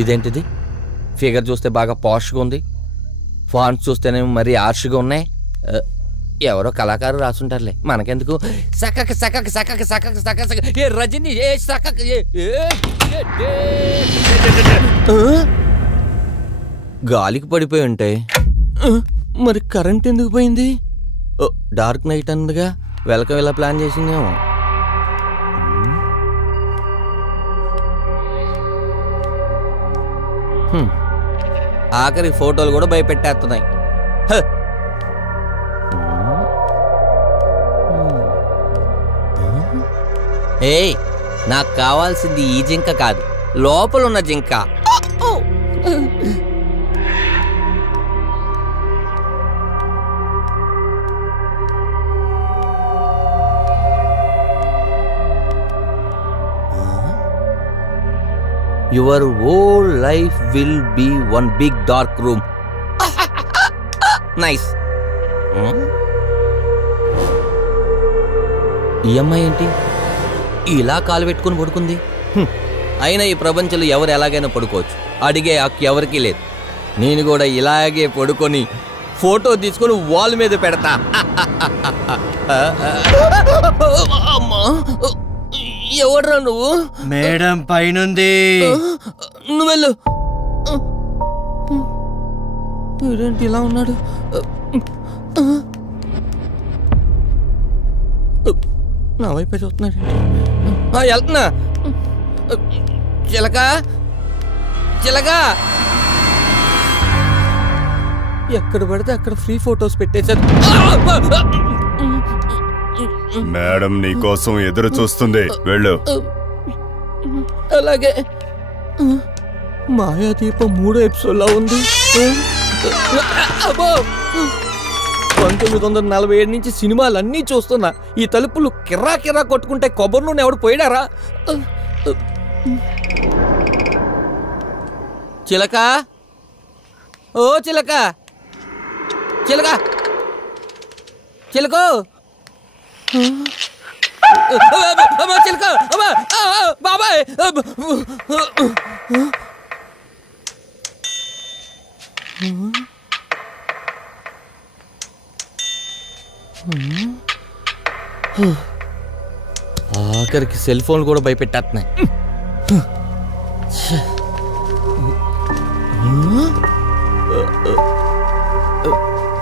ఇదేంటిది? ఫిగర్ చూస్తే బాగా పాష్గా ఉంది, ఫాంట్స్ చూస్తేనే మరీ ఆర్ష్గా ఉన్నాయి. ఎవరో కళాకారు రాసుంటారులే, మనకెందుకు. సకక సకక సకక సకక సక సక ఏ రజని ఏ సకక గాలికి పడిపోయి ఉంటాయి. మరి కరెంట్ ఎందుకు పోయింది? డార్క్ నైట్ అన్నదిగా, వెల్కమ్ ఇలా ప్లాన్ చేసిందేమో. ఆఖరి ఫోటోలు కూడా భయపెట్టేస్తున్నాయి. ఏయ్, నాకు కావాల్సింది ఈ జింక కాదు, లోపలున్న జింక. Your whole life will be one big dark room. Nice. ఈ అమ్మాయి ఏంటి ఇలా కాలు పెట్టుకుని పడుకుంది? అయినా ఈ ప్రపంచంలో ఎవరు ఎలాగైనా పడుకోవచ్చు, అడిగే హక్కు ఎవరికీ లేదు. నేను కూడా ఇలాగే పడుకొని ఫోటో తీసుకొని వాల్ మీద పెడతా. ఎవడ్రా నువ్వు? మేడం పైనుంది, నువ్వెళ్ళు. ఏంటి ఇలా ఉన్నాడు? నా వైపే చూస్తున్నాడు. వెళ్తున్నా. చిలక చిలక, ఎక్కడ పడితే అక్కడ ఫ్రీ ఫొటోస్ పెట్టేశారు. మేడం నీకోసం ఎదురు చూస్తుంది, వెళ్ళు. అలాగే. మాయాదీపం 3వ ఎపిసోడ్లో ఉంది. 1947 నుంచి సినిమాలన్నీ చూస్తున్నా. ఈ తలుపులు కిర్రా కిర్రా కొట్టుకుంటే కొబ్బరి నూనె ఎవడు పోయిడారా? చిలక, ఓ చిలక, చిలక, చిలకో, చిలక, బాబాయ్. ఆఖరికి సెల్ ఫోన్ కూడా భయపెట్టేస్తున్నాయి.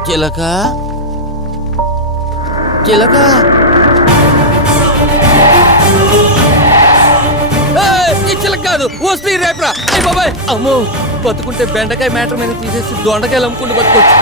చిలక, చిలక, చిలక కాదు, వస్తే రేపురా. బాబాయ్, అమ్మో, బతుకుంటే బెండకాయ మ్యాటర్ మీద తీసేసి దొండకాయలు అమ్ముకుంటూ బతుకోవచ్చు.